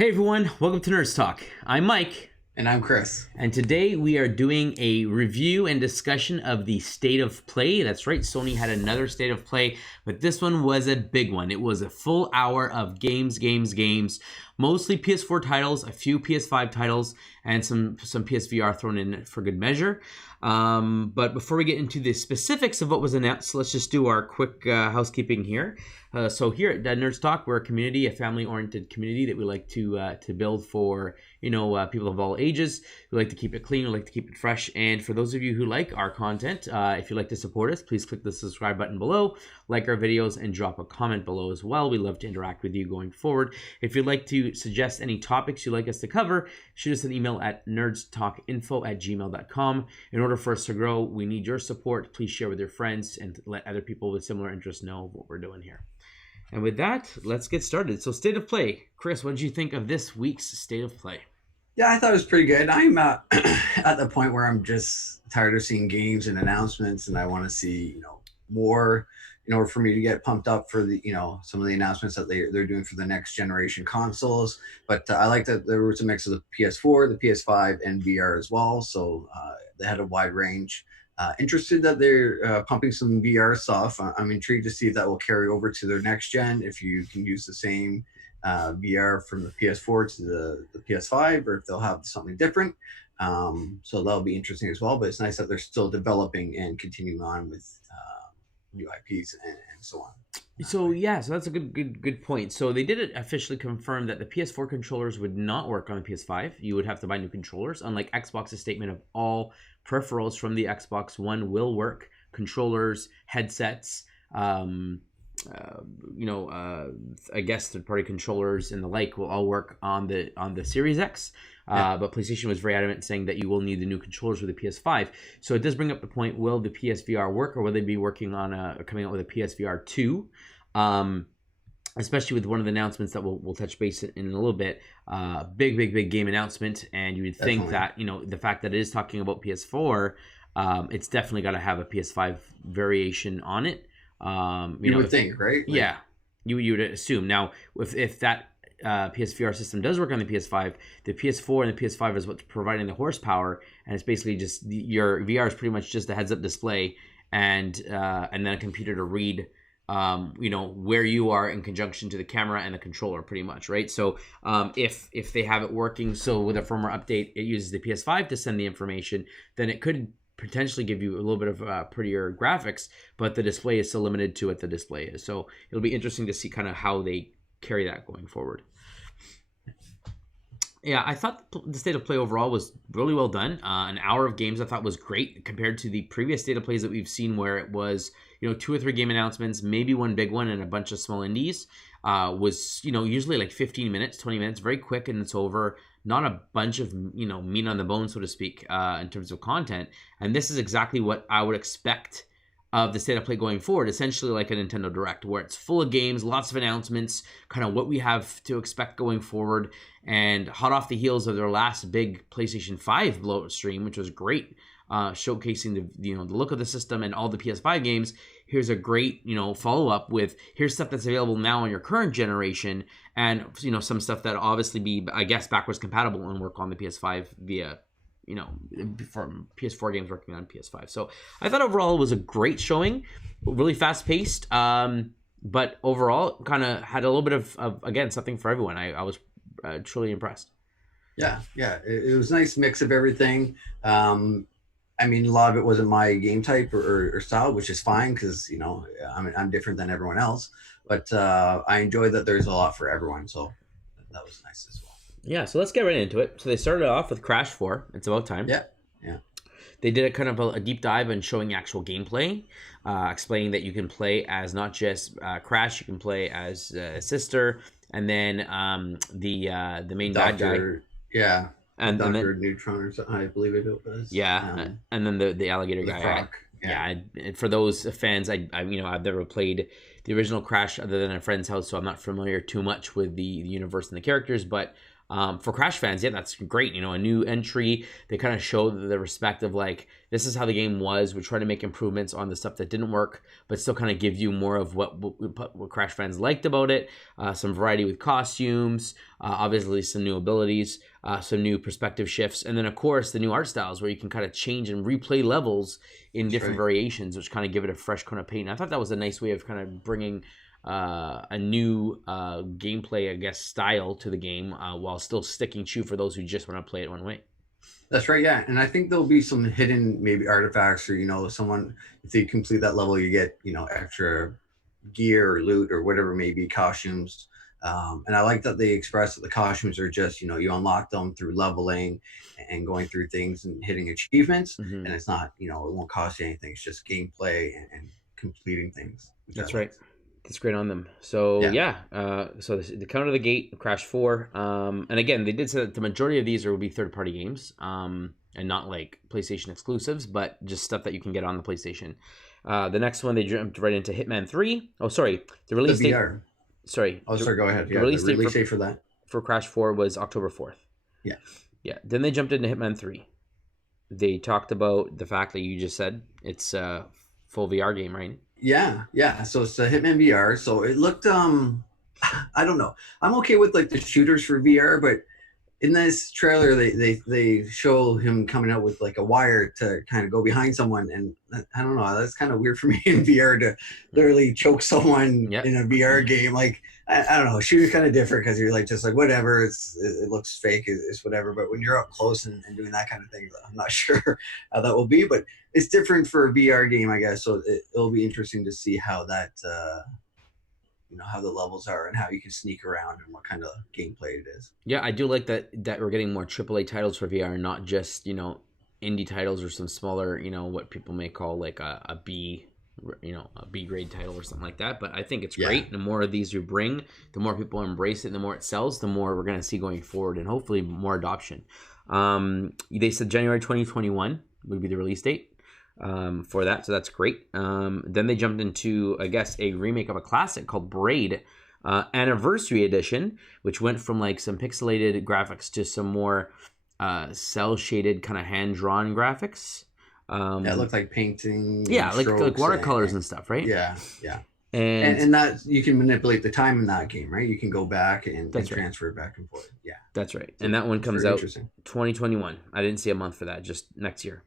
Hey everyone, welcome to Nerds Talk. I'm Mike. And I'm Chris. And today we are doing a review and discussion of the State of Play. That's right, Sony had another State of Play, but this one was a big one. It was a full hour of games, mostly PS4 titles, a few PS5 titles, and some PSVR thrown in for good measure. But before we get into the specifics of what was announced, let's just do our quick housekeeping here. So here at Nerds Talk, we're a community, a family-oriented community that we like to build for people of all ages. We like to keep it clean, we like to keep it fresh. And for those of you who like our content, if you'd like to support us, please click the subscribe button below, like our videos, and drop a comment below as well. We love to interact with you going forward. If you'd like to suggest any topics you'd like us to cover, shoot us an email at nerdstalkinfo@gmail.com. In order for us to grow, we need your support. Please share with your friends and let other people with similar interests know what we're doing here. And with that, let's get started. So, State of Play. Chris, what did you think of this week's State of Play? Yeah, I thought it was pretty good. I'm at the point where I'm just tired of seeing games and announcements, and I want to see, more, for me to get pumped up for the, some of the announcements that they're doing for the next generation consoles. But I like that there was a mix of the PS4, the PS5, and VR as well. So they had a wide range. Interested that they're pumping some VR stuff. I'm intrigued to see if that will carry over to their next gen, if you can use the same VR from the PS4 to the PS5, or if they'll have something different. So that'll be interesting as well. But it's nice that they're still developing and continuing on with new IPs and so on. So that's a good point. So they did officially confirm that the PS4 controllers would not work on the PS5. You would have to buy new controllers, unlike Xbox's statement of all peripherals from the Xbox One will work. Controllers, headsets, I guess third-party controllers and the like will all work on the Series X. But PlayStation was very adamant saying that you will need the new controllers for the PS5. So it does bring up the point: will the PSVR work, or will they be working on coming out with a PSVR 2? Especially with one of the announcements that we'll touch base in a little bit. Big game announcement, and you would think that the fact that it is talking about PS4, it's definitely got to have a PS5 variation on it. You would think, right? Yeah, you would assume. Now, if that PSVR system does work on the PS5, the PS4 and the PS5 is what's providing the horsepower, and it's basically just your VR is pretty much just a heads-up display and then a computer to read where you are in conjunction to the camera and the controller, pretty much, right? So if they have it working, so with a firmware update, it uses the PS5 to send the information, then it could potentially give you a little bit of prettier graphics, but the display is still limited to what the display is. So it'll be interesting to see kind of how they carry that going forward. Yeah, I thought the State of Play overall was really well done. An hour of games I thought was great compared to the previous State of Plays that we've seen, where it was 2 or 3 game announcements, maybe one big one, and a bunch of small indies. Was usually like 15 minutes, 20 minutes, very quick, and it's over. Not a bunch of meat on the bone, so to speak, in terms of content. And this is exactly what I would expect of the State of Play going forward, essentially like a Nintendo Direct, where it's full of games, lots of announcncements, kind of what we have to expect going forward, and hot off the heels of their last big PlayStation 5 blowout stream, which was great, showcasing the look of the system and all the PS5 games. Here's a great follow-up with here's stuff that's available now on your current generation, and some stuff that obviously be, I guess, backwards compatible and work on the PS5 via from PS4 games working on PS5. So I thought overall it was a great showing, really fast paced, but overall kind of had a little bit of again, something for everyone. I was truly impressed. Yeah, it was a nice mix of everything. I mean, a lot of it wasn't my game type or style, which is fine because I'm different than everyone else, but I enjoyed that there's a lot for everyone, so that was nice as well. Yeah, so let's get right into it. So they started off with Crash 4. It's about time. Yeah. They did a kind of a deep dive in showing actual gameplay, explaining that you can play as not just Crash, you can play as Sister, and then the main bad guy. Yeah. And Dr. Neutron, or something, I believe it was. Yeah, and then the alligator guy. Croc. Yeah, for those fans, I've never played the original Crash other than a friend's house, so I'm not familiar too much with the universe and the characters, but For Crash fans, yeah, that's great. A new entry. They kind of show the respect of like, this is how the game was. We try to make improvements on the stuff that didn't work, but still kind of give you more of what Crash fans liked about it. Some variety with costumes, obviously some new abilities, some new perspective shifts, and then of course the new art styles where you can kind of change and replay levels in different variations, which kind of give it a fresh coat of paint. And I thought that was a nice way of kind of bringing a new gameplay, I guess, style to the game, while still sticking true for those who just want to play it one way. That's right, yeah. And I think there'll be some hidden maybe artifacts, or someone, if they complete that level, you get extra gear or loot or whatever it may be, costumes. And I like that they express that the costumes are just you unlock them through leveling and going through things and hitting achievements, and it's not it won't cost you anything. It's just gameplay and completing things. That's right. That's great on them. So so the Count of the Gate, Crash 4, and again they did say that the majority of these will be third-party games, and not like PlayStation exclusives, but just stuff that you can get on the PlayStation. The next one, they jumped right into Hitman 3. Oh, sorry, the release date. Sorry. Oh, sorry. Go ahead. Yeah, the release date for that for Crash 4 was October 4th. Yeah. Then they jumped into Hitman 3. They talked about the fact that you just said it's a full VR game, right? Yeah. So it's a Hitman VR. So it looked, I don't know. I'm okay with like the shooters for VR, but in this trailer, they show him coming out with like a wire to kind of go behind someone, and I don't know. That's kind of weird for me in VR to literally choke someone in a VR game. Like I don't know. Shooter's kind of different because you're like just like whatever. It looks fake. It's whatever. But when you're up close and doing that kind of thing, I'm not sure how that will be. But it's different for a VR game, I guess. So it'll be interesting to see how that. How the levels are and how you can sneak around and what kind of gameplay it is. Yeah, I do like that we're getting more AAA titles for VR, not just indie titles or some smaller what people may call like a B a B grade title or something like that. But I think it's great. The more of these you bring, the more people embrace it, and the more it sells, the more we're going to see going forward, and hopefully more adoption. They said January 2021 would be the release date for that, so that's great. Then they jumped into, I guess, a remake of a classic called Braid Anniversary Edition, which went from like some pixelated graphics to some more cell shaded kind of hand drawn graphics. It looked like painting. Yeah, like watercolors and stuff, right? Yeah. And that you can manipulate the time in that game, right? You can go back and transfer it back and forth. Yeah, that's right. And that one comes out 2021. I didn't see a month for that, just next year.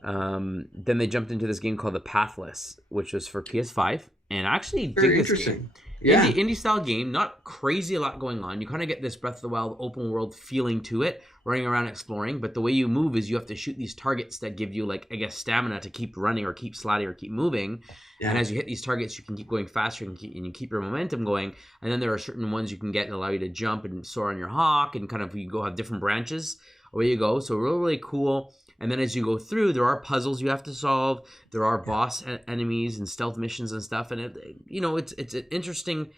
Then they jumped into this game called the Pathless, which was for PS5, and I actually dig this game. Yeah, indie style game, not crazy a lot going on. You kind of get this Breath of the Wild open world feeling to it, running around exploring. But the way you move is you have to shoot these targets that give you like, I guess, stamina to keep running or keep sliding or keep moving. Yeah. And as you hit these targets, you can keep going faster and you keep your momentum going. And then there are certain ones you can get that allow you to jump and soar on your hawk, and kind of you go have different branches. Away you go. So really, really cool. And then as you go through, there are puzzles you have to solve. There are boss enemies and stealth missions and stuff. And it's an interesting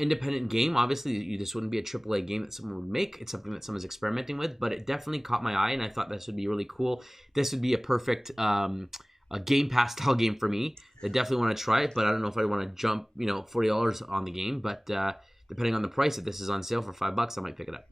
independent game. Obviously, this wouldn't be a AAA game that someone would make. It's something that someone's experimenting with. But it definitely caught my eye, and I thought this would be really cool. This would be a perfect a Game Pass style game for me. I definitely want to try it, but I don't know if I want to jump $40 on the game. But depending on the price, if this is on sale for $5, I might pick it up.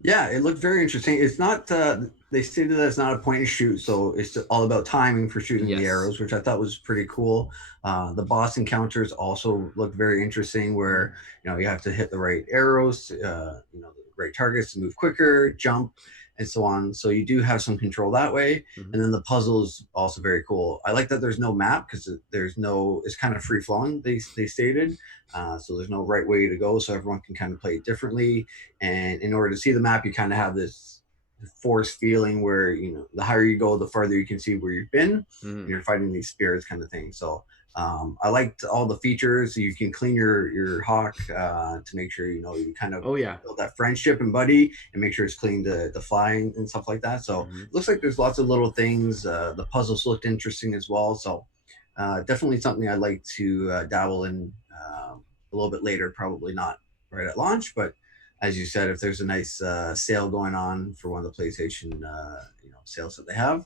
Yeah, it looked very interesting. It's not, they stated that it's not a point and shoot, so it's all about timing for shooting the arrows, which I thought was pretty cool. The boss encounters also looked very interesting, where, you have to hit the right arrows, the right targets to move quicker, jump, and so on. So you do have some control that way. Mm-hmm. And then the puzzle is also very cool. I like that there's no map, because it's kind of free flowing, they stated. So there's no right way to go. So everyone can kind of play it differently. And in order to see the map, you kind of have this force feeling where, the higher you go, the farther you can see where you've been. Mm-hmm. And you're fighting these spirits kind of thing. So I liked all the features. You can clean your hawk to make sure you kind of build that friendship and buddy, and make sure it's clean to fly and stuff like that. So it looks like there's lots of little things. The puzzles looked interesting as well. So definitely something I'd like to dabble in a little bit later. Probably not right at launch, but as you said, if there's a nice sale going on for one of the PlayStation sales that they have,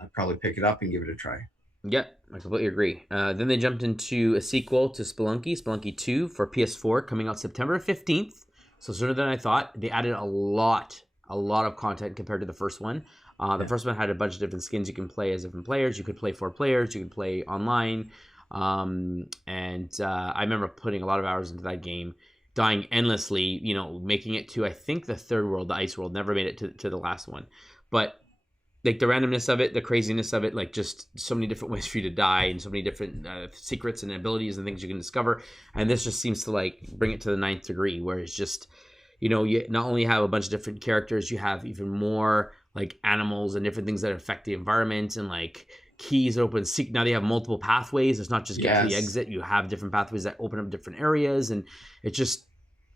I'd probably pick it up and give it a try. Yeah, I completely agree. Then they jumped into a sequel to Spelunky 2 for PS4, coming out September 15th. So sooner than I thought. They added a lot of content compared to the first one. The Yeah. first one had a bunch of different skins you can play as different players. You could play 4 players. You could play online. I remember putting a lot of hours into that game, dying endlessly. Making it to I think the third world, the ice world. Never made it to the last one, but like the randomness of it, the craziness of it, like just so many different ways for you to die and so many different secrets and abilities and things you can discover. And this just seems to like bring it to the ninth degree, where it's just, you not only have a bunch of different characters, you have even more like animals and different things that affect the environment and like keys that open. Now they have multiple pathways. It's not just get to the Yes. exit. You have different pathways that open up different areas, and it just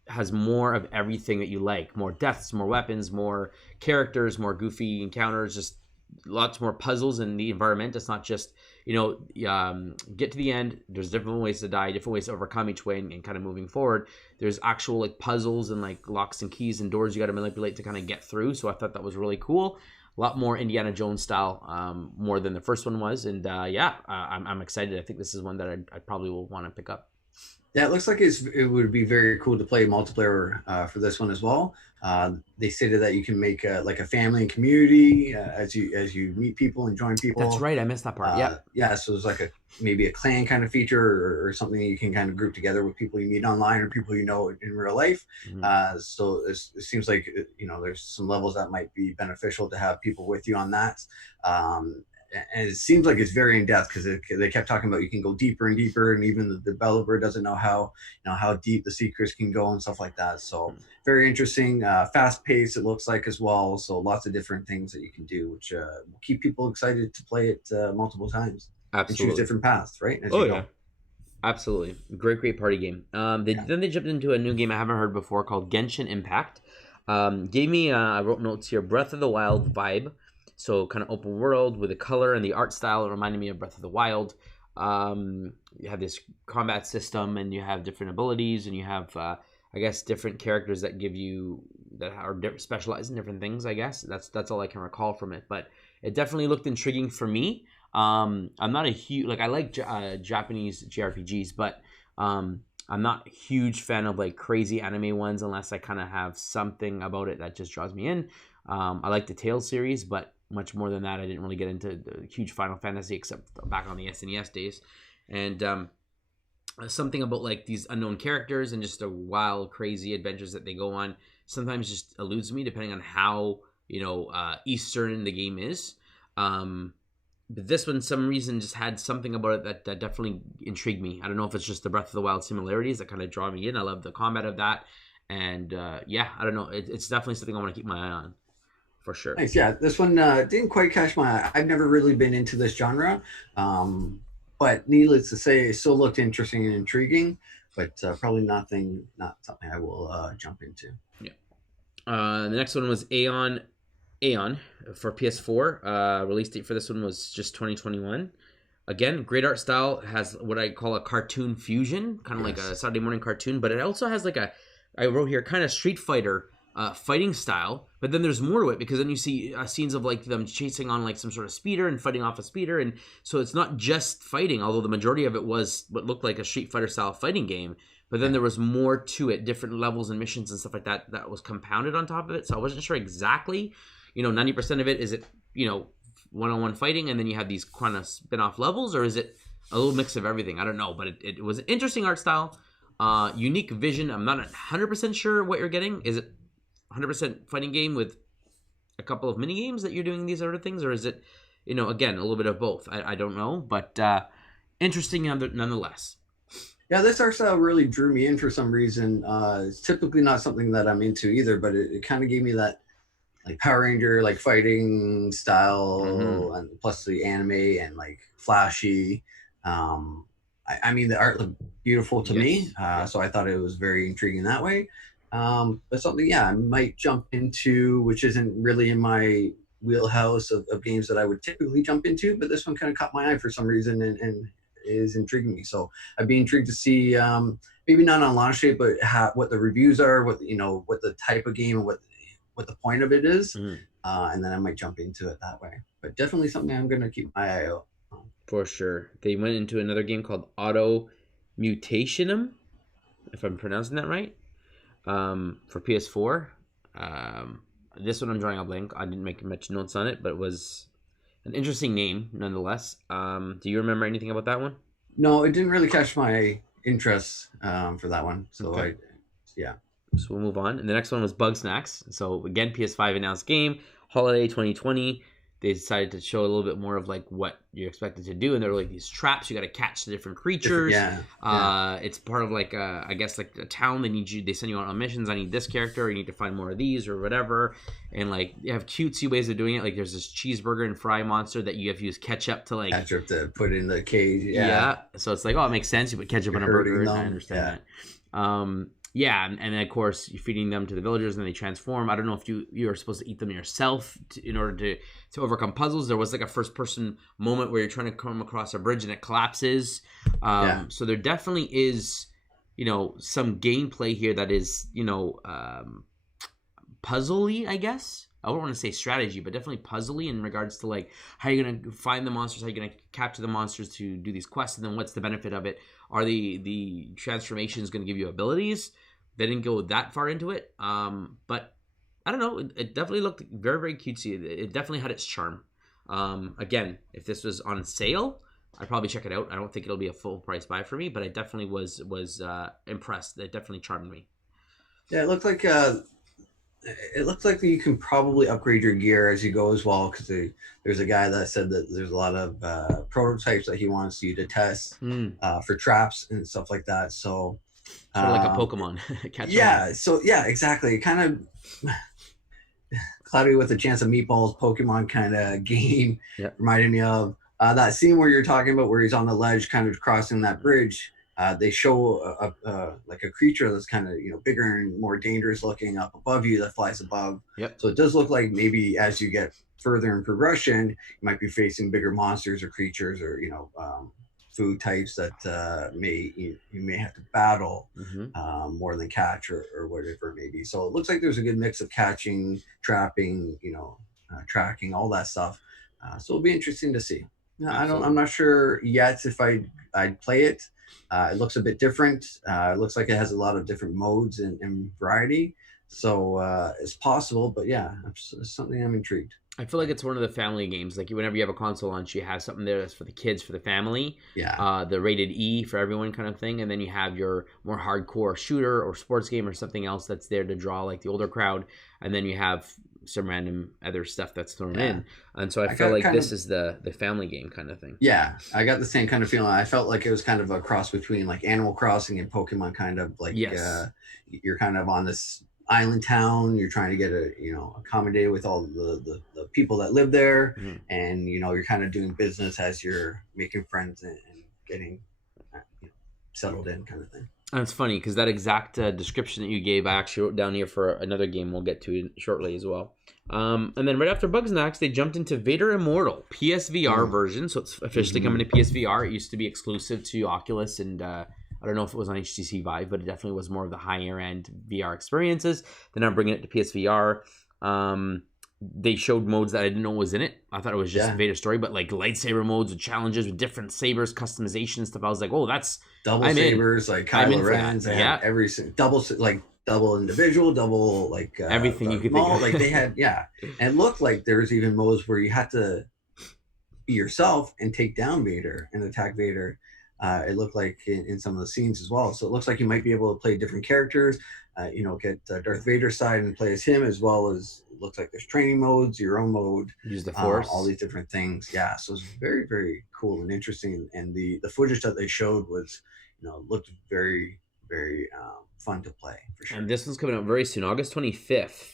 has more of everything that you like. More deaths, more weapons, more characters, more goofy encounters, just lots more puzzles in the environment. It's not just, get to the end. There's different ways to die, different ways to overcome each way and kind of moving forward. There's actual like puzzles and like locks and keys and doors you got to manipulate to kind of get through. So I thought that was really cool. A lot more Indiana Jones style, more than the first one was. And I'm excited. I think this is one that I probably will want to pick up. Yeah, it looks like it would be very cool to play multiplayer for this one as well. They stated that you can make like a family and community as you meet people and join That's people. right. I missed that part. Yeah. Yeah, so there's like maybe a clan kind of feature or something you can kind of group together with people you meet online or people you know in real life. Mm-hmm. So it seems like there's some levels that might be beneficial to have people with you on that. And it seems like it's very in depth because they kept talking about you can go deeper and deeper, and even the developer doesn't know how deep the secrets can go and stuff like that. So very interesting, fast paced. It looks like as well. So lots of different things that you can do, which will keep people excited to play it multiple times and choose Absolutely. different paths, right? As Oh you yeah. go. Absolutely. Great party game. Yeah. Then they jumped into a new game I haven't heard before called Genshin Impact. Gave me, I wrote notes here, Breath of the Wild vibe. So kind of open world with the color and the art style. It reminded me of Breath of the Wild. You have this combat system and you have different abilities and you have, I guess, different characters that give you, that are specialized in different things, I guess. That's all I can recall from it. But it definitely looked intriguing for me. I'm not a huge, like I like Japanese JRPGs, but I'm not a huge fan of like crazy anime ones unless I kind of have something about it that just draws me in. I like the Tales series, but much more than that, I didn't really get into the huge Final Fantasy except back on the SNES days. And something about like these unknown characters and just the wild, crazy adventures that they go on sometimes just eludes me depending on how Eastern the game is. But this one, some reason, just had something about it that definitely intrigued me. I don't know if it's just the Breath of the Wild similarities that kind of draw me in. I love the combat of that. And I don't know. It's definitely something I want to keep my eye on for sure. Nice. Yeah, this one didn't quite catch my eye. I've never really been into this genre, but needless to say, it still looked interesting and intriguing. But probably not something I will jump into. Yeah. The next one was Aeon for PS4. Release date for this one was just 2021. Again, great art style. Has what I call a cartoon fusion, kind of like a Saturday morning cartoon, but it also has like I wrote here, kind of Street Fighter fighting style. But then there's more to it because then you see scenes of like them chasing on like some sort of speeder and fighting off a speeder, and so it's not just fighting. Although the majority of it was what looked like a Street Fighter style fighting game. But then there was more to it, different levels and missions and stuff like that that was compounded on top of it. So I wasn't sure exactly. 90% of it is it, one-on-one fighting, and then you have these kind of spin-off levels, or is it a little mix of everything? I don't know, but it was an interesting art style, unique vision. I'm not 100% sure what you're getting. Is it 100% fighting game with a couple of mini games that you're doing these other things, or is it, again, a little bit of both? I don't know, but interesting nonetheless. Yeah, this art style really drew me in for some reason. It's typically not something that I'm into either, but it kind of gave me that like Power Ranger like fighting style, and plus the anime and like flashy. I mean, the art looked beautiful to me, so I thought it was very intriguing that way. But something, I might jump into, which isn't really in my wheelhouse of games that I would typically jump into, but this one kind of caught my eye for some reason and is intriguing me. So I'd be intrigued to see, maybe not on launch date, but what the reviews are, what the type of game and what the point of it is, and then I might jump into it that way. But definitely something I'm going to keep my eye out on. For sure. They went into another game called Auto Mutationum, if I'm pronouncing that right. For PS4, this one I'm drawing a blank. I didn't make much notes on it, but it was an interesting name nonetheless. Do you remember anything about that one? No, it didn't really catch my interest for that one. So Okay. yeah. So we'll move on. And the next one was Bug Snacks. So again, PS5 announced game, holiday 2020. They decided to show a little bit more of like what you're expected to do, and there were like these traps you got to catch the different creatures. It's part of like I guess like a town. They send you out on missions. I need this character. You need to find more of these or whatever. And like you have cutesy ways of doing it. Like there's this cheeseburger and fry monster that you have to use ketchup to like ketchup to put in the cage. Yeah. So it's like, oh, it makes sense. You put ketchup on a burger. And I understand that. Yeah, and then of course you're feeding them to the villagers, and then they transform. I don't know if you're supposed to eat them yourself in order to overcome puzzles. There was like a first person moment where you're trying to come across a bridge and it collapses. So there definitely is, some gameplay here that is, puzzly, I guess. I don't want to say strategy, but definitely puzzly in regards to like how you're gonna find the monsters, how you're gonna capture the monsters to do these quests, and then what's the benefit of it? Are the transformations gonna give you abilities? They didn't go that far into it, but I don't know. It definitely looked very, very cutesy. It definitely had its charm. Again, if this was on sale, I'd probably check it out. I don't think it'll be a full price buy for me, but I definitely was impressed. It definitely charmed me. Yeah, it looked like you can probably upgrade your gear as you go as well, because there's a guy that said that there's a lot of prototypes that he wants you to test for traps and stuff like that. So sort of like a Pokemon. Exactly. Kind of Cloudy with a Chance of Meatballs Pokemon kind of game. Reminded me of that scene where you're talking about, where he's on the ledge kind of crossing that bridge. They show like a creature that's kind of bigger and more dangerous looking up above you, that flies above. So it does look like maybe as you get further in progression, you might be facing bigger monsters or creatures or food types that you may have to battle more than catch or whatever it may be. So it looks like there's a good mix of catching, trapping, tracking, all that stuff. So it'll be interesting to see. I'm not sure yet if I'd play it. It looks a bit different. It looks like it has a lot of different modes and variety. So it's possible, but yeah, it's something I'm intrigued. I feel like it's one of the family games. Like whenever you have a console launch, you have something there that's for the kids, for the family. The rated E for everyone kind of thing. And then you have your more hardcore shooter or sports game or something else that's there to draw like the older crowd. And then you have some random other stuff that's thrown in. And so I feel like this is the family game kind of thing. Yeah, I got the same kind of feeling. I felt like it was kind of a cross between like Animal Crossing and Pokemon, kind of like you're kind of on this island town, you're trying to get accommodate with all the people that live there, and you're kind of doing business as you're making friends and getting settled in, kind of thing. And it's funny because that exact description that you gave, I actually wrote down here for another game we'll get to shortly as well. And then right after Bugsnax, they jumped into Vader Immortal PSVR version, so it's officially coming to PSVR. It used to be exclusive to Oculus, and I don't know if it was on HTC Vive, but it definitely was more of the higher end VR experiences. They're now bringing it to PSVR. They showed modes that I didn't know was in it. I thought it was just Vader story, but like lightsaber modes with challenges with different sabers, customization and stuff. I was like, oh, that's double sabers, like Kylo Ren's, every double individual, double like everything you could think of. Like they had, and it looked like there was even modes where you had to be yourself and take down Vader and attack Vader. It looked like in some of the scenes as well. So it looks like you might be able to play different characters, get Darth Vader's side and play as him, as well as it looks like there's training modes, your own mode, use the Force, all these different things. Yeah, so it's very, very cool and interesting. And the footage that they showed was, looked very, very fun to play for sure. And this one's coming out very soon, August 25th.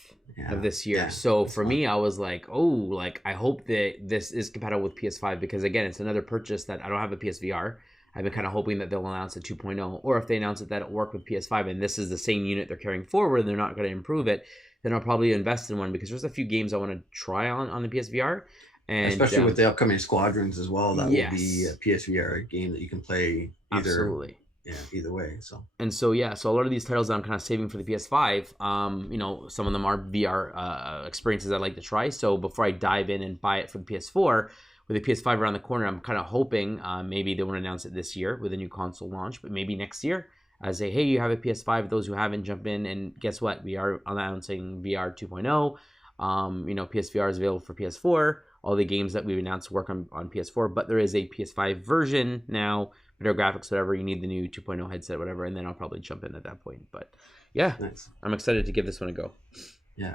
Of this year. So for me, I was like, I hope that this is compatible with PS5, because again, it's another purchase that I don't have a PSVR. I've been kind of hoping that they'll announce a 2.0, or if they announce it that it'll work with PS5 and this is the same unit they're carrying forward and they're not going to improve it, then I'll probably invest in one, because there's a few games I want to try on the PSVR. And especially with the upcoming Squadrons as well, that will be a PSVR game that you can play either way. So a lot of these titles that I'm kind of saving for the PS5, some of them are VR experiences I'd like to try. So before I dive in and buy it for the PS4, with the PS5 around the corner, I'm kind of hoping maybe they won't announce it this year with a new console launch, but maybe next year say, hey, you have a PS5. Those who haven't, jump in. And guess what? We are announcing VR 2.0. PSVR is available for PS4. All the games that we've announced work on PS4, but there is a PS5 version now. Better graphics, whatever. You need the new 2.0 headset, whatever, and then I'll probably jump in at that point. But yeah, nice. I'm excited to give this one a go. Yeah.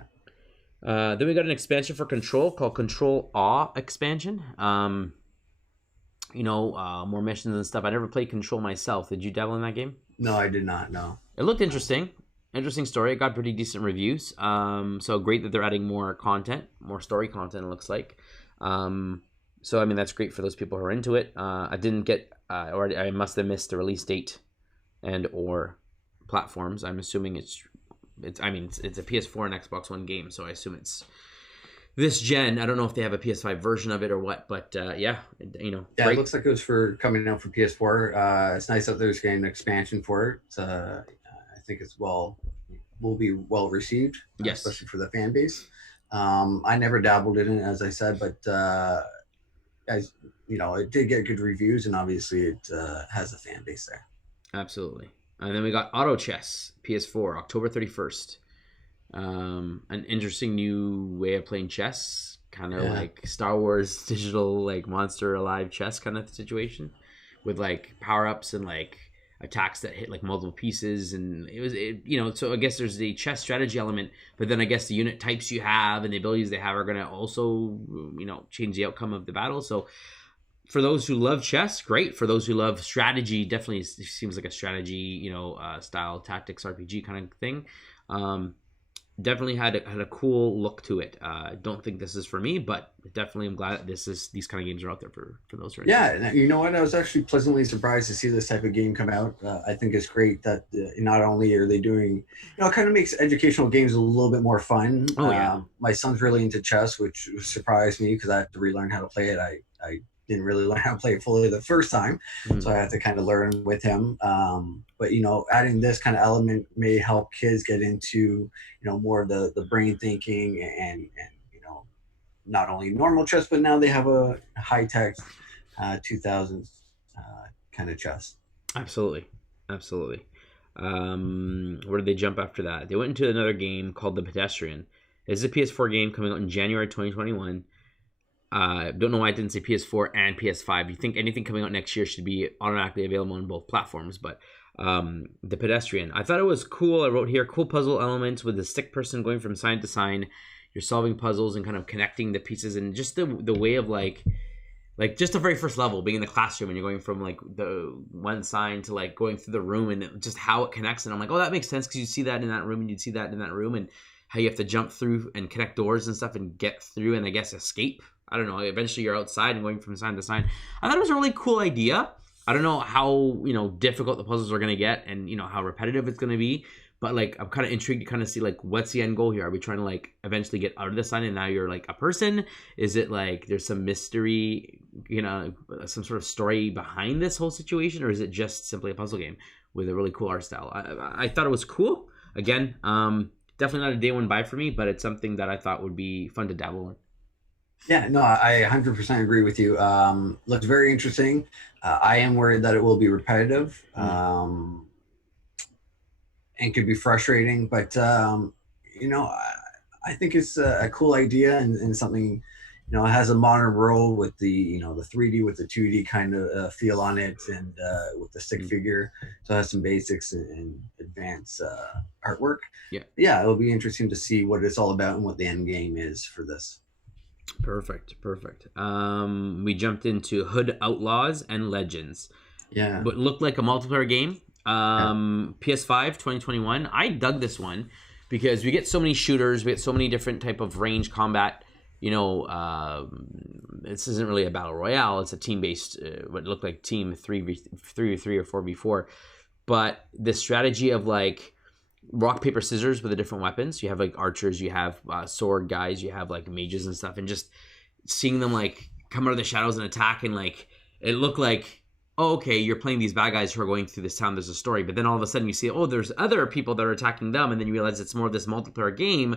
Then we got an expansion for Control called Control Awe expansion. More missions and stuff. I never played Control myself. Did you dabble in that game? No, I did not. No. It looked interesting. Interesting story. It got pretty decent reviews. So great that they're adding more content, more story content. It looks like. So I mean that's great for those people who are into it. I didn't get, or I must have missed the release date and or platforms. I'm assuming it's a PS4 and Xbox One game, so I assume it's this gen. I don't know if they have a PS5 version of it or what, but Yeah, great. It looks like it was coming out for PS4. It's nice that there's getting an expansion for it. I think it's will be well received, yes, especially for the fan base. I never dabbled in it, as I said, but it did get good reviews, and obviously it has a fan base there. Absolutely. And then we got Auto Chess PS4, October 31st. An interesting new way of playing chess, kind of like Star Wars digital, like Monster Alive chess kind of situation, with like power-ups and like attacks that hit like multiple pieces. And so I guess there's the chess strategy element, but then I guess the unit types you have and the abilities they have are going to also change the outcome of the battle. So for those who love chess, great. For those who love strategy, definitely seems like a strategy style tactics RPG kind of thing. Definitely had a cool look to it. Don't think this is for me, but definitely I'm glad that these kind of games are out there for those right now. Yeah, you know what? I was actually pleasantly surprised to see this type of game come out. I think it's great that not only are they doing, it kind of makes educational games a little bit more fun. Oh yeah. My son's really into chess, which surprised me because I have to relearn how to play it. I didn't really learn how to play it fully the first time, so I had to kind of learn with him. But adding this kind of element may help kids get into more of the brain thinking and not only normal chess, but now they have a high tech 2000s kind of chess. Absolutely. Where did they jump after that? They went into another game called The Pedestrian. This is a PS4 game coming out in January 2021. Don't know why I didn't say PS4 and PS5. You think anything coming out next year should be automatically available on both platforms, but The Pedestrian, I thought it was cool. I wrote here, cool puzzle elements with the stick person going from sign to sign. You're solving puzzles and kind of connecting the pieces, and just the way of like just the very first level being in the classroom and you're going from like the one sign to like going through the room and just how it connects. And I'm like, oh, that makes sense because you see that in that room and you'd see that in that room, and how you have to jump through and connect doors and stuff and get through and I guess escape. I don't know. Eventually you're outside and going from sign to sign. I thought it was a really cool idea. I don't know how, difficult the puzzles are going to get and, how repetitive it's going to be. But like, I'm kind of intrigued to kind of see like, what's the end goal here? Are we trying to like eventually get out of the sign and now you're like a person? Is it like there's some mystery, some sort of story behind this whole situation? Or is it just simply a puzzle game with a really cool art style? I thought it was cool. Again, definitely not a day one buy for me, but it's something that I thought would be fun to dabble in. Yeah, no, I 100% agree with you. Looks very interesting. I am worried that it will be repetitive and could be frustrating, but I think it's a cool idea and something, it has a modern world with the, the 3D with the 2D kind of feel on it, and with the stick figure. So it has some basics and advanced artwork. Yeah, it'll be interesting to see what it's all about and what the end game is for this. Perfect. We jumped into Hood Outlaws and Legends. Yeah. But looked like a multiplayer game. PS5 2021. I dug this one because we get so many shooters, we get so many different type of range combat. This isn't really a battle royale, it's a team-based what looked like team 3v3 or 4v4. But the strategy of like rock, paper, scissors with the different weapons. You have like archers, you have sword guys, you have like mages and stuff, and just seeing them like come out of the shadows and attack, and like it looked like, oh, okay, you're playing these bad guys who are going through this town, there's a story, but then all of a sudden you see, oh, there's other people that are attacking them, and then you realize it's more of this multiplayer game,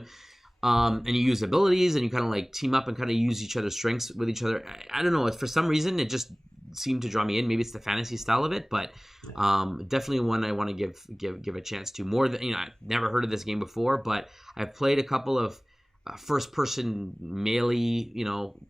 and you use abilities and you kind of like team up and kind of use each other's strengths with each other. I don't know, for some reason it just seem to draw me in. Maybe it's the fantasy style of it, but definitely one I want to give a chance to. More than, I've never heard of this game before, but I've played a couple of first person melee,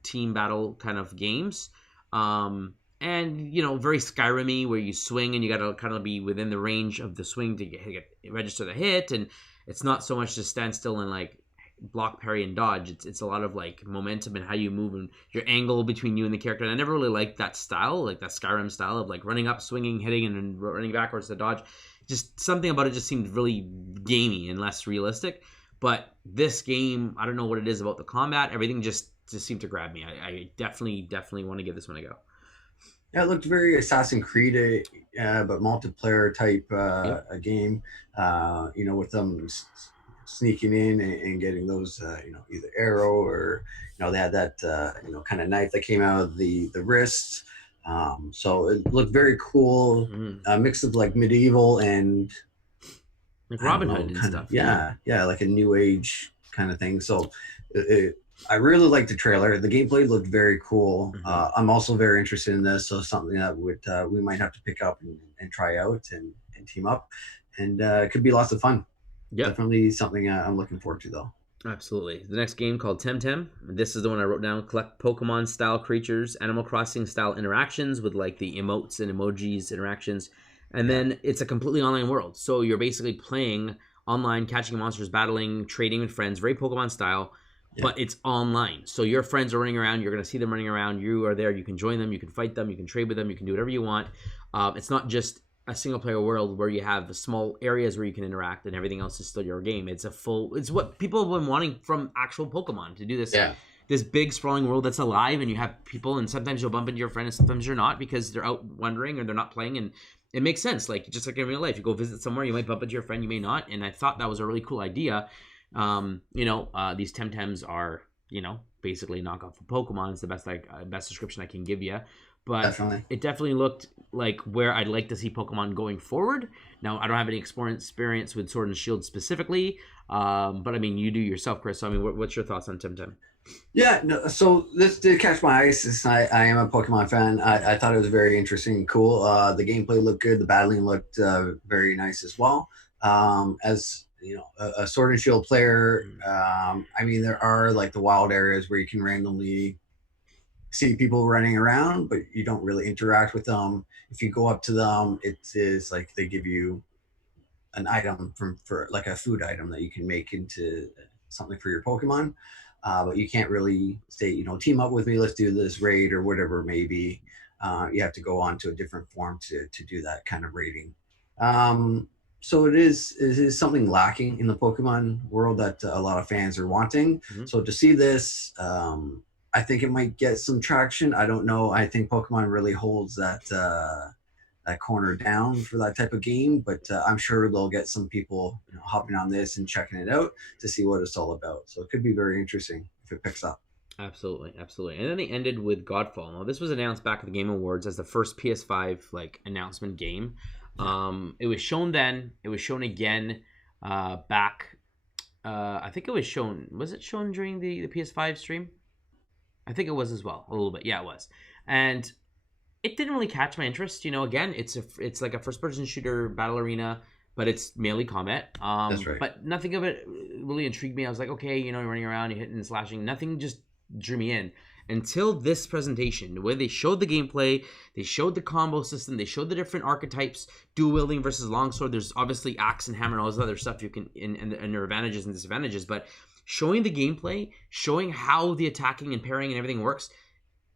team battle kind of games. And very Skyrim-y, where you swing and you got to kind of be within the range of the swing to register the hit, and it's not so much just stand still and like block, parry, and dodge. It's a lot of like momentum and how you move and your angle between you and the character. And I never really liked that style, like that Skyrim style of like running up, swinging, hitting, and then running backwards to dodge. Just something about it just seemed really gamey and less realistic. But this game, I don't know what it is about the combat. Everything just seemed to grab me. I definitely want to give this one a go. Yeah, it looked very Assassin's Creed, but multiplayer type a game. With them sneaking in and getting those, either arrow or, they had that, kind of knife that came out of the wrist. So it looked very cool, a mix of like medieval and like Robin Hood and stuff. Yeah, like a new age kind of thing. So I really liked the trailer. The gameplay looked very cool. I'm also very interested in this, so something that we might have to pick up and try out and team up, and it could be lots of fun. Yep. Definitely something I'm looking forward to, though. Absolutely. The next game called Temtem. This is the one I wrote down. Collect Pokemon-style creatures, Animal Crossing-style interactions with like the emotes and emojis interactions. And then it's a completely online world. So you're basically playing online, catching monsters, battling, trading with friends, very Pokemon style, but it's online. So your friends are running around. You're going to see them running around. You are there. You can join them. You can fight them. You can trade with them. You can do whatever you want. It's not just a single player world where you have small areas where you can interact and everything else is still your game. It's what people have been wanting from actual Pokemon, to do this. Yeah. This big sprawling world that's alive, and you have people, and sometimes you'll bump into your friend and sometimes you're not because they're out wandering or they're not playing, and it makes sense. Like just like in real life, you go visit somewhere, you might bump into your friend, you may not. And I thought that was a really cool idea. These Temtems are, basically knockoff of Pokemon. It's the best description I can give you. But it definitely looked like where I'd like to see Pokemon going forward. Now, I don't have any experience with Sword and Shield specifically, but I mean, you do yourself, Chris. So, I mean, what's your thoughts on Temtem? Yeah, no, so this did catch my eye since I am a Pokemon fan. I thought it was very interesting and cool. The gameplay looked good. The battling looked very nice as well. As a Sword and Shield player, I mean, there are like the wild areas where you can randomly see people running around, but you don't really interact with them. If you go up to them, it is like they give you an item for like a food item that you can make into something for your Pokemon. But you can't really say, team up with me, let's do this raid or whatever it may be. You have to go on to a different form to do that kind of raiding. So it is something lacking in the Pokemon world that a lot of fans are wanting. So to see this, I think it might get some traction. I don't know. I think Pokemon really holds that corner down for that type of game, but I'm sure they'll get some people hopping on this and checking it out to see what it's all about. So it could be very interesting if it picks up. Absolutely. And then they ended with Godfall. Now, this was announced back at the Game Awards as the first PS5 announcement game. It was shown then. It was shown again back. I think it was shown. Was it shown during the PS5 stream? I think it was as well, a little bit. Yeah, it was. And it didn't really catch my interest. Again, it's like a first-person shooter battle arena, but it's melee combat. That's right. But nothing of it really intrigued me. I was like, okay, you're running around, you're hitting and slashing. Nothing just drew me in until this presentation, where they showed the gameplay, they showed the combo system, they showed the different archetypes, dual wielding versus longsword. There's obviously axe and hammer and all this other stuff you can, and their advantages and disadvantages, but showing the gameplay, showing how the attacking and parrying and everything works,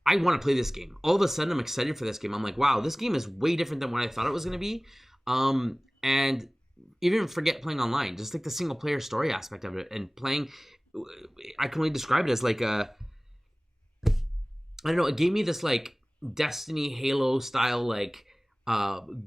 I want to play this game. All of a sudden, I'm excited for this game. I'm like, wow, this game is way different than what I thought it was going to be. And even forget playing online, just like the single player story aspect of it and playing, I can only describe it as like I don't know, it gave me this like Destiny Halo style, like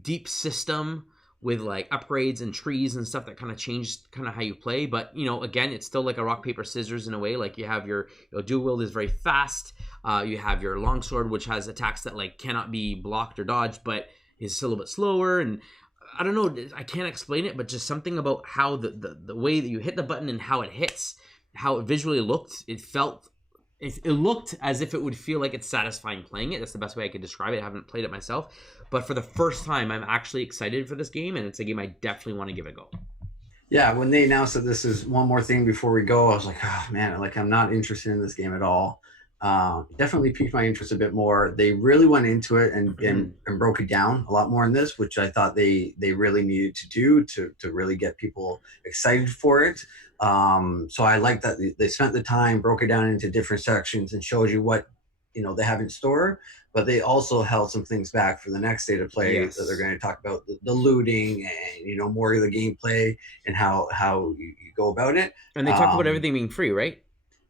deep system with like upgrades and trees and stuff that kind of changed kind of how you play. But, again, it's still like a rock, paper, scissors in a way. Like you have your dual wield is very fast. You have your longsword, which has attacks that like cannot be blocked or dodged, but is still a little bit slower. And I don't know, I can't explain it, but just something about how the way that you hit the button and how it hits, how it visually looked, it felt it looked as if it would feel like it's satisfying playing it. That's the best way I could describe it. I haven't played it myself, but for the first time, I'm actually excited for this game, and it's a game I definitely want to give it a go. Yeah, when they announced that this is one more thing before we go, I was like, oh man, like I'm not interested in this game at all. Definitely piqued my interest a bit more. They really went into it and broke it down a lot more in this, which I thought they really needed to do to really get people excited for it. So I like that they spent the time, broke it down into different sections, and showed you what they have in store. But they also held some things back for the next day to play that they're Yes. going to talk about the looting and more of the gameplay and how you go about it. And they talked about Um, everything being free, right?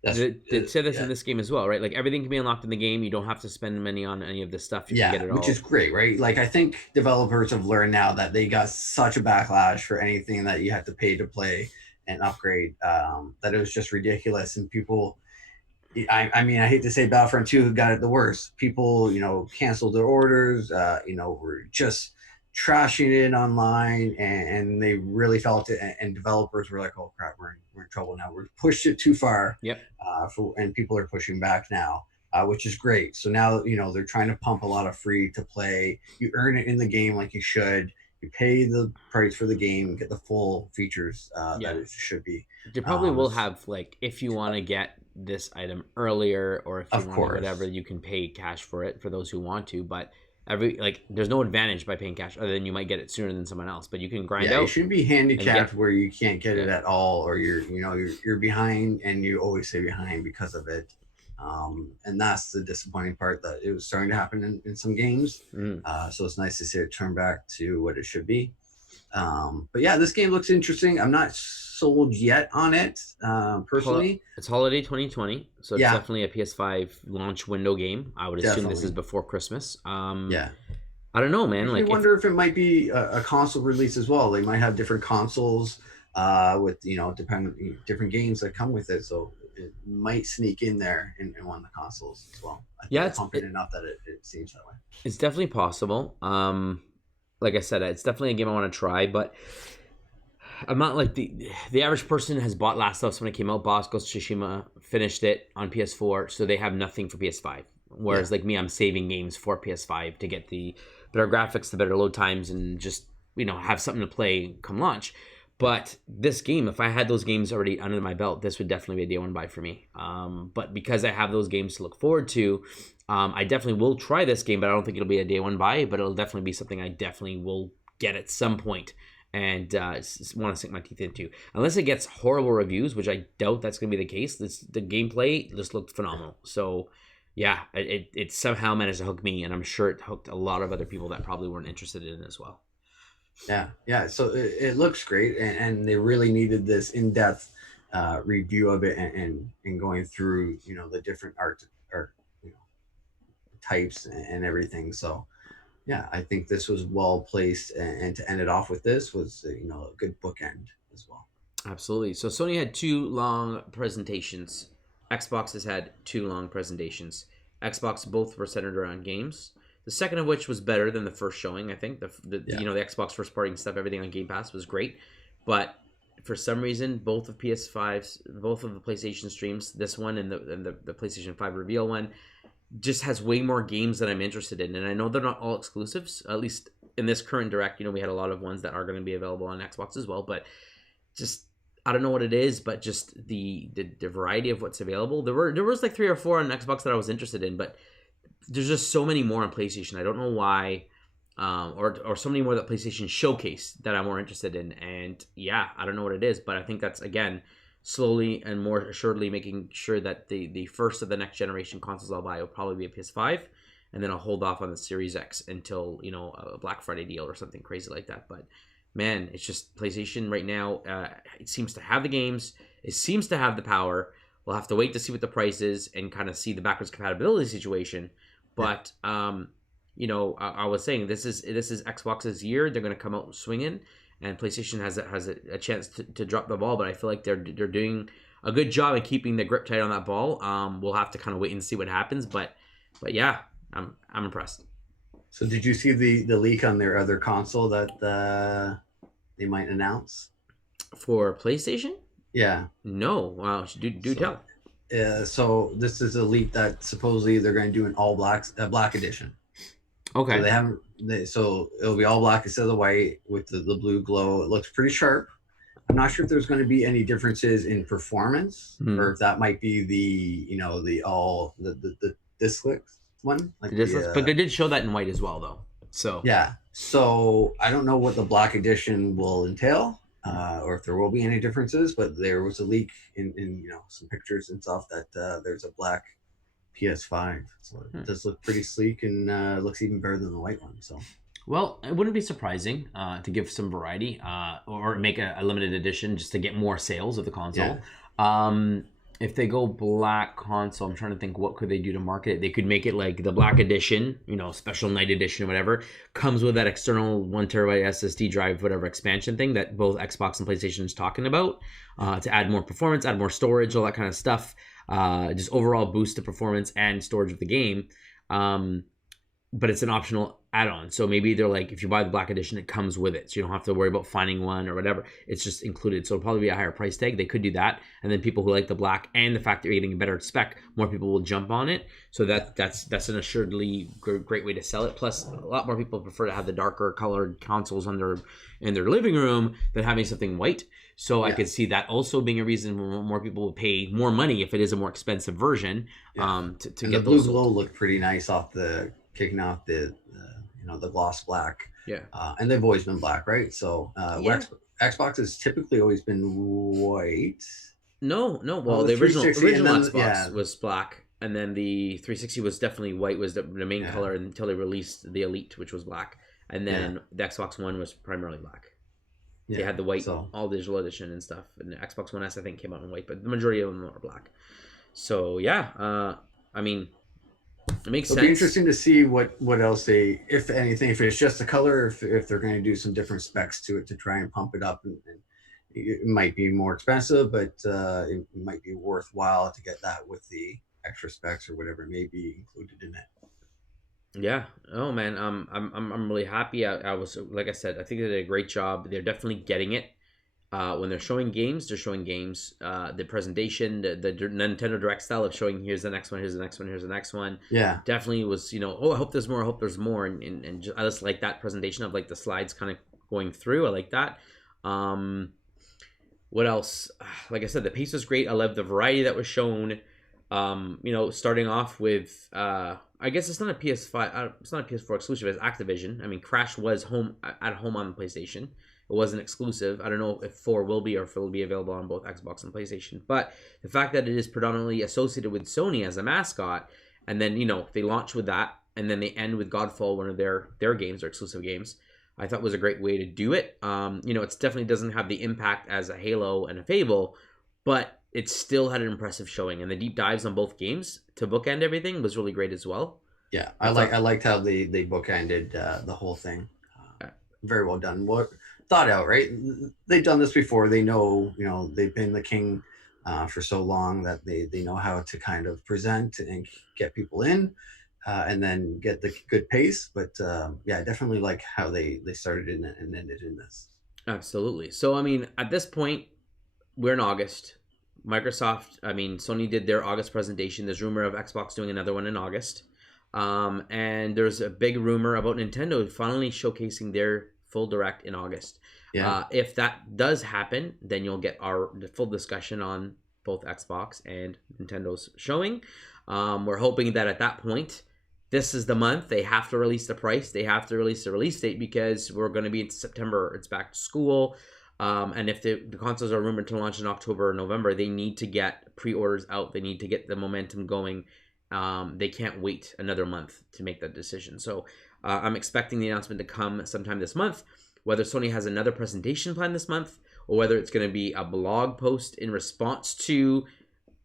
that's They said this in yeah, this game as well, right? Like everything can be unlocked in the game. You don't have to spend money on any of this stuff. You can get yeah, it which is all. great, right? Like I think developers have learned now that they got such a backlash for anything that you had to pay to play and upgrade, that it was just ridiculous, and people. I mean, I hate to say Battlefront 2 got it the worst. People, canceled their orders, were just trashing it online, and they really felt it. And developers were like, oh crap, we're in trouble now. We're pushed it too far, Yep. and people are pushing back now, which is great. So now, they're trying to pump a lot of free to play. You earn it in the game like you should. You pay the price for the game, get the full features that Yeah. it should be. They probably Um, will have like if you want to get this item earlier or if you of want to whatever, course. you can pay cash for it for those who want to. But there's no advantage by paying cash other than you might get it sooner than someone else. But you can grind Yeah, you out shouldn't be and handicapped get where you can't get it yeah. at all, or you're behind, and you always stay behind because of it. And that's the disappointing part, that it was starting to happen in some games. Mm. So it's nice to see it turn back to what it should be. But yeah, this game looks interesting. I'm not sold yet on it, personally. It's holiday 2020, so it's Yeah, definitely a PS5 launch window game. I would assume this is definitely. before Christmas. Yeah. I don't know, man. Makes me Like if wonder if it might be a console release as well. They might have different consoles, with different games that come with it. So it might sneak in there in one of the consoles as well. I think yeah, they're pumping enough that it seems that way. it's definitely possible. Like I said, it's definitely a game I want to try, but I'm not like the average person has bought Last of Us when it came out. Boss Ghost of Tsushima finished it on PS4, so they have nothing for PS5. Yeah, Whereas like me, I'm saving games for PS5 to get the better graphics, the better load times, and just have something to play come launch. But this game, if I had those games already under my belt, this would definitely be a day one buy for me. But because I have those games to look forward to, I definitely will try this game. But I don't think it'll be a day one buy. But it'll definitely be something I definitely will get at some point and want to sink my teeth into. Unless it gets horrible reviews, which I doubt that's going to be the case. The gameplay just looked phenomenal. So yeah, it somehow managed to hook me, and I'm sure it hooked a lot of other people that probably weren't interested in it as well. yeah. So it looks great, and they really needed this in-depth review of it, and going through the different art you know, types and everything. So yeah, I think this was well placed, and to end it off with this was a good bookend as well. Absolutely. So Sony had two long presentations. Xbox has had two long presentations. Xbox both were centered around games. The second of which was better than the first showing. I think Yeah, the Xbox first party stuff, everything on Game Pass was great, but for some reason, both of PS5s, both of the PlayStation streams, this one and the PlayStation 5 reveal one, just has way more games that I'm interested in. And I know they're not all exclusives. At least in this current direct, we had a lot of ones that are going to be available on Xbox as well. But just I don't know what it is, but just the variety of what's available. There was like 3 or 4 on Xbox that I was interested in, but there's just so many more on PlayStation. I don't know why, or so many more that PlayStation showcase that I'm more interested in. And yeah, I don't know what it is, but I think that's again slowly and more assuredly making sure that the first of the next generation consoles I'll buy will probably be a PS5, and then I'll hold off on the Series X until a Black Friday deal or something crazy like that. But man, it's just PlayStation right now. It seems to have the games. It seems to have the power. We'll have to wait to see what the price is and kind of see the backwards compatibility situation. yeah. But I was saying this is Xbox's year. They're going to come out swinging, and PlayStation has a chance to drop the ball. But I feel like they're doing a good job of keeping the grip tight on that ball. We'll have to kind of wait and see what happens. But yeah, I'm impressed. So did you see the leak on their other console that they might announce? For PlayStation, Yeah. no. Wow, do So tell. So this is a leak that supposedly they're going to do an all black edition. So Okay. they haven't. So it'll be all black instead of the white with the blue glow. It looks pretty sharp. I'm not sure if there's going to be any differences in performance, or Hmm. if that might be the all the discless one, like But they did show that in white as well, though. So yeah. So I don't know what the black edition will entail, or if there will be any differences. But there was a leak in some pictures and stuff that there's a black PS5. So it hmm. does look pretty sleek and looks even better than the white one. So Well, it wouldn't be surprising to give some variety or make a limited edition just to get more sales of the yeah, console. Um, if they go black console, I'm trying to think what could they do to market it. They could make it like the black edition, special night edition or whatever, comes with that external 1 terabyte SSD drive, whatever expansion thing that both Xbox and PlayStation is talking about to add more performance, add more storage, all that kind of stuff. Just overall boost the performance and storage of the game. Um, but it's an optional add-on. So maybe they're like, if you buy the black edition, it comes with it. So you don't have to worry about finding one or whatever. It's just included. So it'll probably be a higher price tag. They could do that. And then people who like the black and the fact that you're getting a better spec, more people will jump on it. So yeah, that's an assuredly great way to sell it. Plus, a lot more people prefer to have the darker colored consoles in their living room than having something white. So I yeah, could see that also being a reason more people will pay more money if it is a more expensive version yeah. to And the get blue those glow sold. looked pretty nice off the kicking off the gloss black, Yeah. and they've always been black, right? So Yeah. Xbox has typically always been white. No, no. Oh, Well, the the original 360, and then Xbox was black, and then the 360 was definitely white. Was the main yeah, color until they released the Elite, which was black, and yeah, then the Xbox One was primarily black. They yeah. had the white So all digital edition and stuff, and the Xbox One S I think came out in white, but the majority of them are black. So yeah, I mean, it makes it'll be sense. interesting to see what else they, if anything, if it's just the color, if they're going to do some different specs to it to try and pump it up, and it might be more expensive, but it might be worthwhile to get that with the extra specs or whatever may be included in it. Yeah. Oh man, I'm really happy. I was like I said, I think they did a great job. They're definitely getting it. When they're showing games, they're showing games. The presentation, the Nintendo Direct style of showing here's the next one, here's the next one, here's the next one, Yeah, definitely was oh I hope there's more, I hope there's more, and just, I just like that presentation of like the slides kind of going through. I like that. Um, what else? Like I said, the pace was great. I love the variety that was shown. Starting off with I guess it's not a PS5, it's not a PS4 exclusive. It's Activision. I mean, Crash was at home on the PlayStation. It wasn't exclusive. I don't know if 4 will be or if it'll be available on both Xbox and PlayStation. But the fact that it is predominantly associated with Sony as a mascot, and then they launch with that, and then they end with Godfall, one of their games, their exclusive games. I thought was a great way to do it. It definitely doesn't have the impact as a Halo and a Fable, but it still had an impressive showing, and the deep dives on both games to bookend everything was really great as well. yeah. I I thought, liked how they bookended the whole thing. uh, Very well done. What thought out, right? They've done this before. They know, they've been the king for so long that they know how to kind of present and get people in, and then get the good pace. But yeah, I definitely like how they started in it and ended in this. absolutely. So I mean, at this point, we're in August. Sony did their August presentation. There's rumor of Xbox doing another one in August. And there's a big rumor about Nintendo finally showcasing their full direct in August. Yeah, If that does happen, then you'll get the full discussion on both Xbox and Nintendo's showing. We're hoping that at that point, this is the month they have to release the price. They have to release the release date because we're going to be in September. It's back to school. And if the consoles are rumored to launch in October or November, they need to get pre-orders out. They need to get the momentum going. They can't wait another month to make that decision. So I'm expecting the announcement to come sometime this month. Whether Sony has another presentation plan this month or whether it's going to be a blog post in response to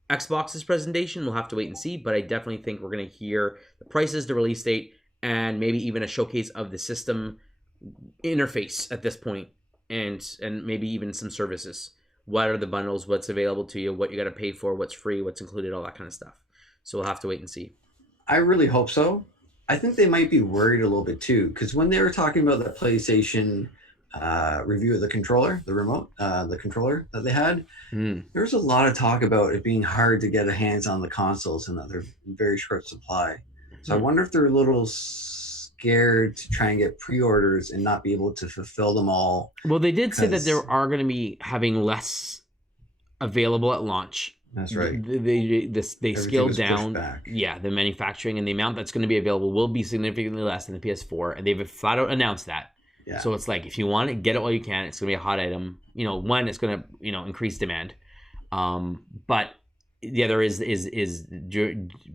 Xbox's presentation, we'll have to wait and see. But I definitely think we're going to hear the prices, the release date, and maybe even a showcase of the system interface at this point, and maybe even some services. What are the bundles? What's available to you? What you got to pay for? What's free? What's included? All that kind of stuff. So we'll have to wait and see. I really hope so. I think they might be worried a little bit too, because when they were talking about the PlayStation review of the controller, the remote, the controller that they had, Mm. there's a lot of talk about it being hard to get a hands on the consoles and that they're very short supply. So I Hmm. wonder if they're a little scared to try and get pre-orders and not be able to fulfill them all. Well, they did say that Because there are going to be having less available at launch. that's right. They Everything scaled was pushed down, back. yeah, the manufacturing, and the amount that's going to be available will be significantly less than the PS4, and they've flat out announced that. Yeah. So it's like, if you want it, get it while you can. It's going to be a hot item. One, it's going to increase demand, but the other is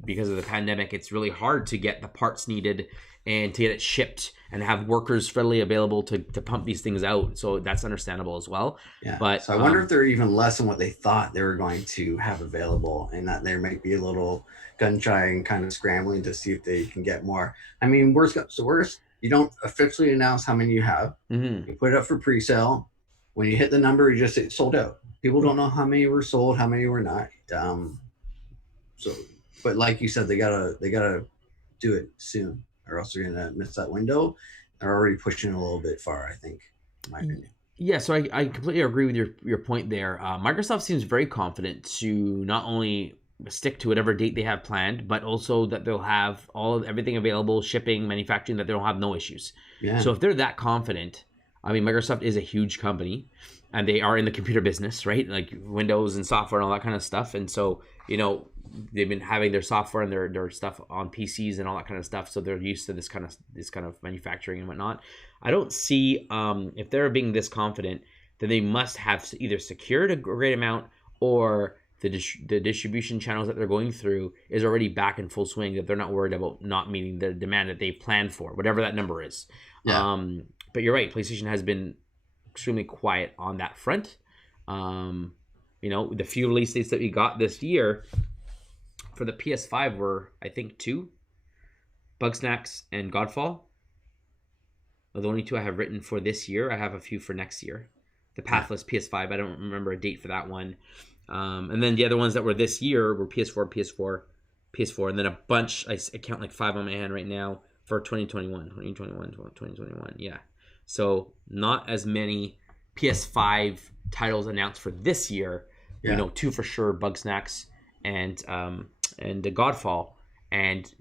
because of the pandemic, it's really hard to get the parts needed and to get it shipped and have workers readily available to pump these things out. So that's understandable as well. Yeah. But so I wonder if they're even less than what they thought they were going to have available, and that there might be a little gun shy and kind of scrambling to see if they can get more. I mean, worst, you don't officially announce how many you have. Mm-hmm. You put it up for pre-sale. When you hit the number, you just say sold out. People don't know how many were sold, how many were not. So, but like you said, they gotta do it soon, or else they're gonna miss that window. They're already pushing it a little bit far, I think, in my opinion. Yeah, so I completely agree with your point there. Microsoft seems very confident to not only stick to whatever date they have planned, but also that they'll have everything available, shipping, manufacturing, that they'll have no issues. Yeah. So if they're that confident, I mean, Microsoft is a huge company, and they are in the computer business, right? Like Windows and software and all that kind of stuff. And so, they've been having their software and their stuff on PCs and all that kind of stuff. So they're used to this kind of manufacturing and whatnot. I don't see, if they're being this confident, then they must have either secured a great amount, or the distribution channels that they're going through is already back in full swing, that they're not worried about not meeting the demand that they planned for, whatever that number is. Yeah. But you're right, PlayStation has been extremely quiet on that front. The few release dates that we got this year for the PS5 were, I think, 2, Bugsnax and Godfall. The only 2 I have written for this year. I have a few for next year. The Pathless PS5, I don't remember a date for that one. And then the other ones that were this year were PS4, and then a bunch, I count like 5 on my hand right now, for 2021. Yeah. So not as many PS5 titles announced for this year. Yeah. We know 2 for sure, Bugsnax and the Godfall, and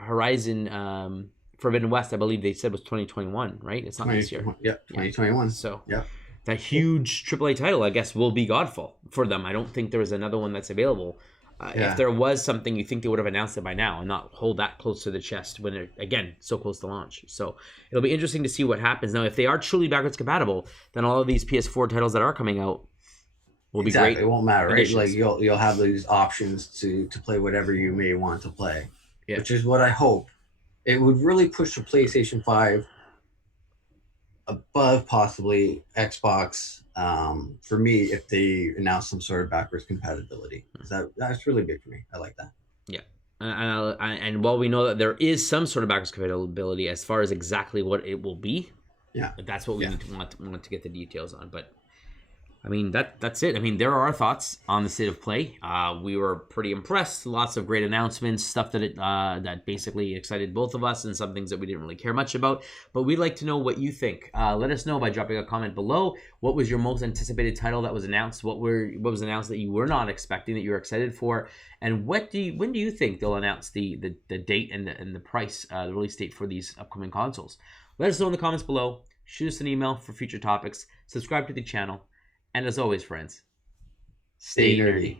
Horizon Forbidden West, I believe they said was 2021, right? It's not this year. Yeah, 2021. So yeah, that huge AAA title, I guess, will be Godfall for them. I don't think there was another one that's available. If there was something, you think they would have announced it by now and not hold that close to the chest when they're, again, so close to launch. So it'll be interesting to see what happens. Now, if they are truly backwards compatible, then all of these PS4 titles that are coming out will be great. It won't matter, right? additions. Like you'll have these options to play whatever you may want to play, Yeah. which is what I hope. It would really push the PlayStation 5 above possibly Xbox, for me, if they announce some sort of backwards compatibility. That's really big for me. I like that. Yeah. And while we know that there is some sort of backwards compatibility, as far as exactly what it will be, that's what we need to want to get the details on. But I mean, that's it. I mean, there are our thoughts on the state of play. We were pretty impressed. Lots of great announcements, stuff that basically excited both of us, and some things that we didn't really care much about. But we'd like to know what you think. Let us know by dropping a comment below. What was your most anticipated title that was announced? What was announced that you were not expecting, that you were excited for? And when do you think they'll announce the date and the price, the release date for these upcoming consoles? Let us know in the comments below. Shoot us an email for future topics. Subscribe to the channel. And as always, friends, stay nerdy.